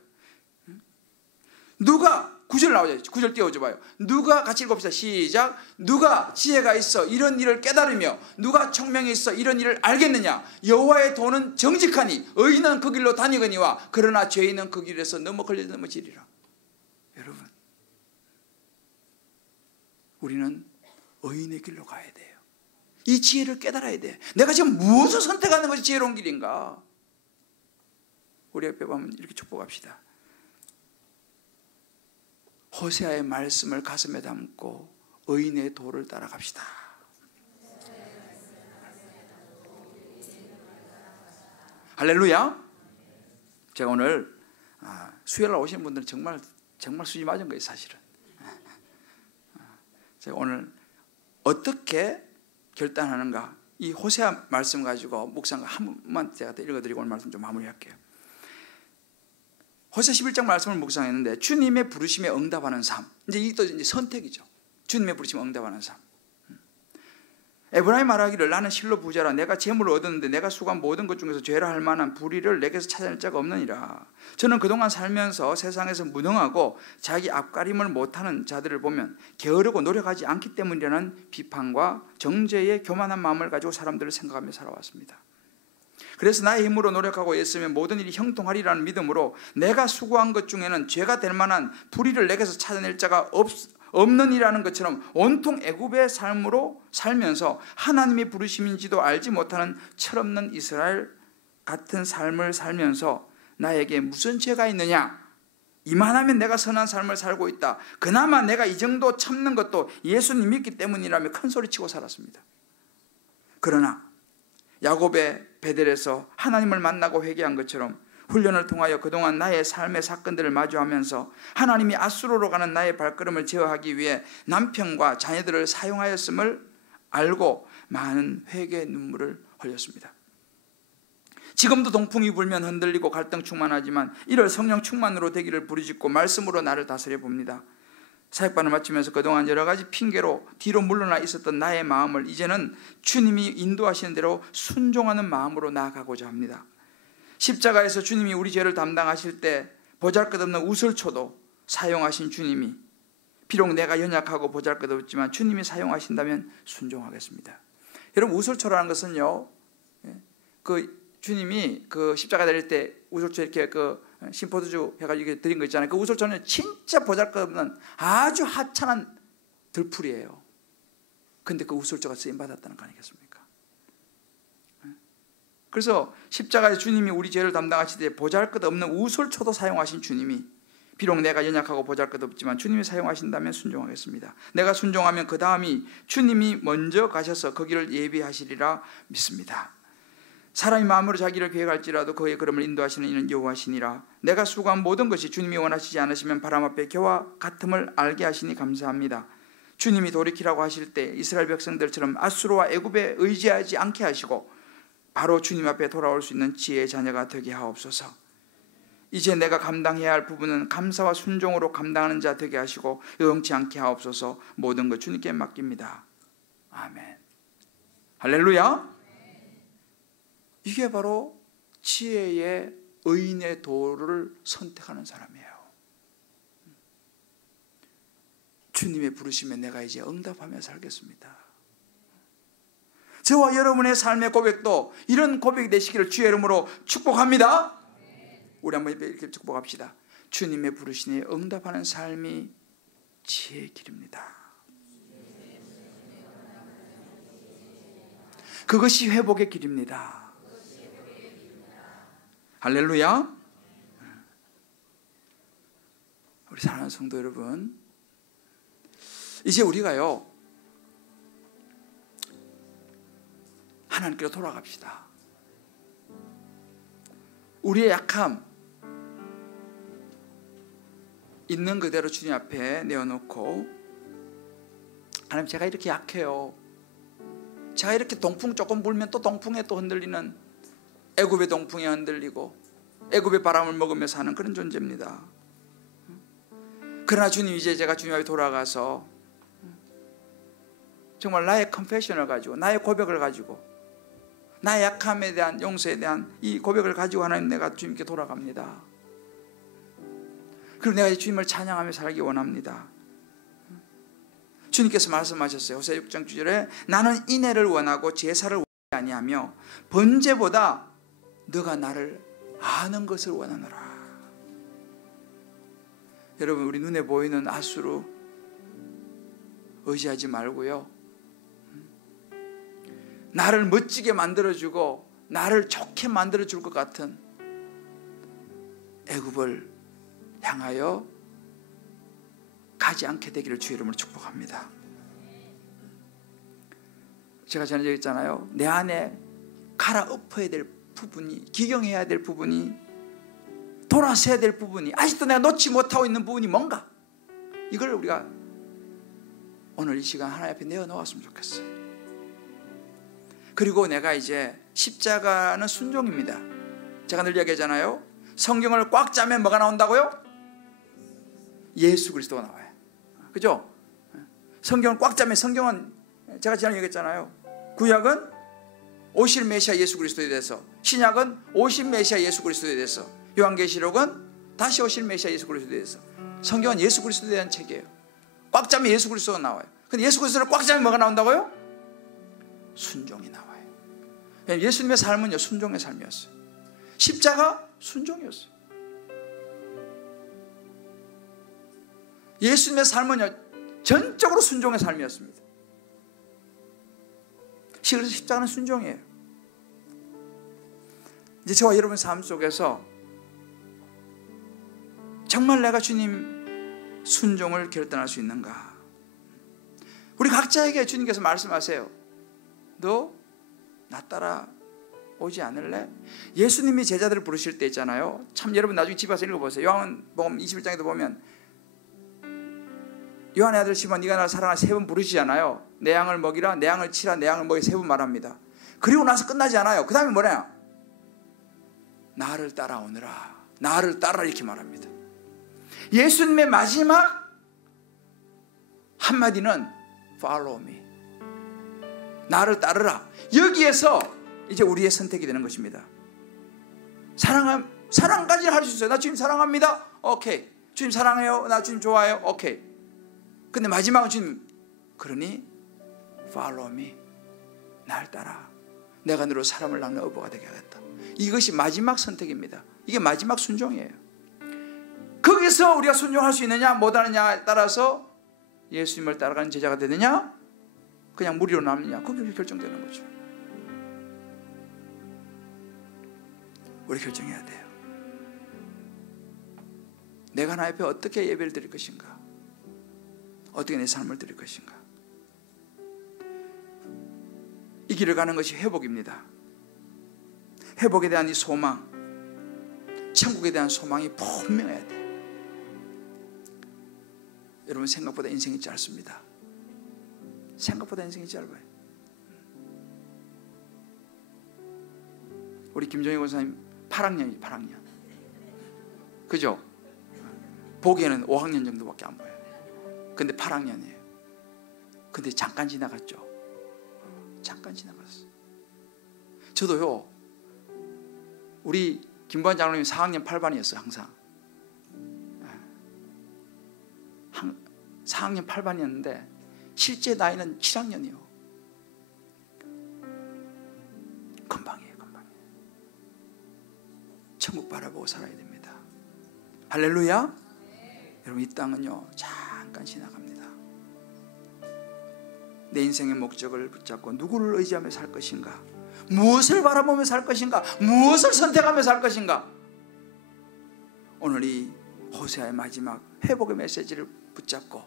누가 9절 나오죠. 9절 띄워줘 봐요. 누가 같이 읽읍시다. 시작. 누가 지혜가 있어 이런 일을 깨달으며 누가 총명이 있어 이런 일을 알겠느냐. 여호와의 도는 정직하니 의인은 그 길로 다니거니와 그러나 죄인은 그 길에서 넘어지리라. 여러분 우리는 의인의 길로 가야 돼요. 이 지혜를 깨달아야 돼. 내가 지금 무엇을 선택하는 것이 지혜로운 길인가. 우리 옆에 보면 이렇게 축복합시다. 호세아의 말씀을 가슴에 담고 의인의 도를 따라갑시다. 할렐루야. 제가 오늘 수요일날 오신 분들은 정말 수지 맞은 거예요. 사실은 제가 오늘 어떻게 결단하는가 이 호세아 말씀 가지고 묵상과 한 번만 제가 읽어드리고 오늘 말씀 좀 마무리할게요. 호세아 11장 말씀을 묵상했는데 주님의 부르심에 응답하는 삶. 이게 또 이제 선택이죠. 주님의 부르심에 응답하는 삶. 에브라임 말하기를 나는 실로 부자라 내가 재물을 얻었는데 내가 수고한 모든 것 중에서 죄라 할 만한 불의를 내게서 찾아낼 자가 없느니라. 저는 그동안 살면서 세상에서 무능하고 자기 앞가림을 못하는 자들을 보면 게으르고 노력하지 않기 때문이라는 비판과 정죄의 교만한 마음을 가지고 사람들을 생각하며 살아왔습니다. 그래서 나의 힘으로 노력하고 애쓰면 모든 일이 형통하리라는 믿음으로 내가 수고한 것 중에는 죄가 될 만한 불의를 내게서 찾아낼 자가 없는 이라는 것처럼 온통 애굽의 삶으로 살면서 하나님의 부르심인지도 알지 못하는 철없는 이스라엘 같은 삶을 살면서 나에게 무슨 죄가 있느냐? 이만하면 내가 선한 삶을 살고 있다. 그나마 내가 이 정도 참는 것도 예수님 믿기 때문이라며 큰 소리치고 살았습니다. 그러나 야곱의 베델에서 하나님을 만나고 회개한 것처럼 훈련을 통하여 그동안 나의 삶의 사건들을 마주하면서 하나님이 앗수로로 가는 나의 발걸음을 제어하기 위해 남편과 자녀들을 사용하였음을 알고 많은 회개의 눈물을 흘렸습니다. 지금도 동풍이 불면 흔들리고 갈등 충만하지만 이럴 성령 충만으로 되기를 부르짖고 말씀으로 나를 다스려 봅니다. 사역반을 마치면서 그동안 여러 가지 핑계로 뒤로 물러나 있었던 나의 마음을 이제는 주님이 인도하시는 대로 순종하는 마음으로 나아가고자 합니다. 십자가에서 주님이 우리 죄를 담당하실 때 보잘것없는 우슬초도 사용하신 주님이, 비록 내가 연약하고 보잘것없지만 주님이 사용하신다면 순종하겠습니다. 여러분, 우슬초라는 것은요, 주님이 십자가 달릴 때 우슬초 이렇게 심포도주 해가지고 드린 거 있잖아요. 그 우슬초는 진짜 보잘것없는 아주 하찮은 들풀이에요. 근데 그 우슬초가 쓰임받았다는 거 아니겠습니까? 그래서 십자가에 주님이 우리 죄를 담당하실 때 보잘것없는 우슬초도 사용하신 주님이, 비록 내가 연약하고 보잘것없지만 주님이 사용하신다면 순종하겠습니다. 내가 순종하면 그 다음이 주님이 먼저 가셔서 그 길을 예비하시리라 믿습니다. 사람이 마음으로 자기를 계획할지라도 그의 걸음을 인도하시는 이는 여호와시니라. 내가 수고한 모든 것이 주님이 원하시지 않으시면 바람 앞에 겨와 같음을 알게 하시니 감사합니다. 주님이 돌이키라고 하실 때 이스라엘 백성들처럼 앗수로와 애굽에 의지하지 않게 하시고 바로 주님 앞에 돌아올 수 있는 지혜의 자녀가 되게 하옵소서. 이제 내가 감당해야 할 부분은 감사와 순종으로 감당하는 자 되게 하시고 여용치 않게 하옵소서. 모든 것 주님께 맡깁니다. 아멘. 할렐루야. 이게 바로 지혜의 의인의 도를 선택하는 사람이에요. 주님의 부르심에 내가 이제 응답하며 살겠습니다. 저와 여러분의 삶의 고백도 이런 고백이 되시기를 주의 이름으로 축복합니다. 우리 한번 이렇게 축복합시다. 주님의 부르심에 응답하는 삶이 지혜의 길입니다. 그것이 회복의 길입니다. 할렐루야. 우리 사랑하는 성도 여러분, 이제 우리가요 하나님께로 돌아갑시다. 우리의 약함 있는 그대로 주님 앞에 내어놓고, 하나님, 제가 이렇게 약해요. 제가 이렇게 동풍 조금 불면 또 동풍에 또 흔들리는, 애굽의 동풍에 흔들리고 애굽의 바람을 먹으며 사는 그런 존재입니다. 그러나 주님, 이제 제가 주님 앞에 돌아가서 정말 나의 컨페셔널을 가지고, 나의 고백을 가지고, 나의 약함에 대한 용서에 대한 이 고백을 가지고 하나님, 내가 주님께 돌아갑니다. 그리고 내가 주님을 찬양하며 살기 원합니다. 주님께서 말씀하셨어요. 호세아 6장 9절에 나는 인애를 원하고 제사를 원하지 아니하며 번제보다 너가 나를 아는 것을 원하노라. 여러분, 우리 눈에 보이는 앗수로 의지하지 말고요, 나를 멋지게 만들어주고 나를 좋게 만들어줄 것 같은 애굽을 향하여 가지 않게 되기를 주의 이름으로 축복합니다. 제가 전에 얘기했잖아요. 내 안에 갈아엎어야 될 부분이, 기경해야 될 부분이, 돌아서야 될 부분이, 아직도 내가 놓지 못하고 있는 부분이 뭔가, 이걸 우리가 오늘 이 시간 하나님 앞에 내어놓았으면 좋겠어요. 그리고 내가 이제 십자가는 순종입니다. 제가 늘 얘기하잖아요. 성경을 꽉 짜면 뭐가 나온다고요? 예수 그리스도가 나와요. 그죠? 성경을 꽉 짜면, 성경은 제가 지난번에 얘기했잖아요. 구약은 오실 메시아 예수 그리스도에 대해서, 신약은 오실 메시아 예수 그리스도에 대해서, 요한계시록은 다시 오실 메시아 예수 그리스도에 대해서. 성경은 예수 그리스도에 대한 책이에요. 꽉 짜면 예수 그리스도가 나와요. 근데 예수 그리스도를 꽉 짜면 뭐가 나온다고요? 순종이 나와요. 예수님의 삶은요, 순종의 삶이었어요. 십자가 순종이었어요. 예수님의 삶은요, 전적으로 순종의 삶이었습니다. 그래서 십자가는 순종이에요. 이제 저와 여러분 삶 속에서 정말 내가 주님 순종을 결단할 수 있는가? 우리 각자에게 주님께서 말씀하세요. 너 나 따라 오지 않을래? 예수님이 제자들을 부르실 때 있잖아요. 참 여러분 나중에 집 와서 읽어보세요. 요한복음 21장에도 보면 요한의 아들 시몬 네가 나를 사랑하라 3번 부르시잖아요. 내 양을 먹이라, 내 양을 치라, 내 양을 먹이 3번 말합니다. 그리고 나서 끝나지 않아요. 그 다음에 뭐냐? 나를 따라오느라, 나를 따라 이렇게 말합니다. 예수님의 마지막 한마디는 Follow me, 나를 따르라. 여기에서 이제 우리의 선택이 되는 것입니다. 사랑까지 할 수 있어요. 나 주님 사랑합니다. 오케이. 주님 사랑해요. 나 주님 좋아해요. 오케이. 근데 마지막은 주님, 그러니 Follow me, 날 따라. 내가 너로 사람을 낳는 어부가 되게 하겠다. 이것이 마지막 선택입니다. 이게 마지막 순종이에요. 거기서 우리가 순종할 수 있느냐 못하느냐에 따라서 예수님을 따라가는 제자가 되느냐 그냥 무리로 남느냐 그게 결정되는 거죠. 우리 결정해야 돼요. 내가 하나님 앞에 어떻게 예배를 드릴 것인가, 어떻게 내 삶을 드릴 것인가. 이 길을 가는 것이 회복입니다. 회복에 대한 이 소망, 천국에 대한 소망이 분명해야 돼요. 여러분 생각보다 인생이 짧습니다. 생각보다 인생이 짧아요. 우리 김종희 권사님 8학년이에요. 8학년. 그죠? 보기에는 5학년 정도밖에 안 보여요. 근데 8학년이에요. 근데 잠깐 지나갔죠. 잠깐 지나갔어요. 저도요, 우리 김보환 장로님 4학년 8반이었어요. 항상 4학년 8반이었는데 실제 나이는 7학년이요. 금방이에요. 금방이에요. 천국 바라보고 살아야 됩니다. 할렐루야. 여러분 이 땅은요 잠깐 지나갑니다. 내 인생의 목적을 붙잡고 누구를 의지하며 살 것인가, 무엇을 바라보며 살 것인가, 무엇을 선택하며 살 것인가. 오늘 이 호세아의 마지막 회복의 메시지를 붙잡고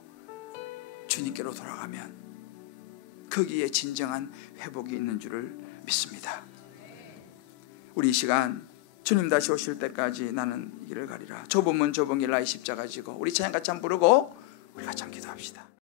주님께로 돌아가면 거기에 진정한 회복이 있는 줄을 믿습니다. 우리 이 시간 주님 다시 오실 때까지 나는 이 길을 가리라. 좁은 문 좁은 길 나의 십자가 지고 우리 찬양 같이 한번 부르고 우리 같이 한번 기도합시다.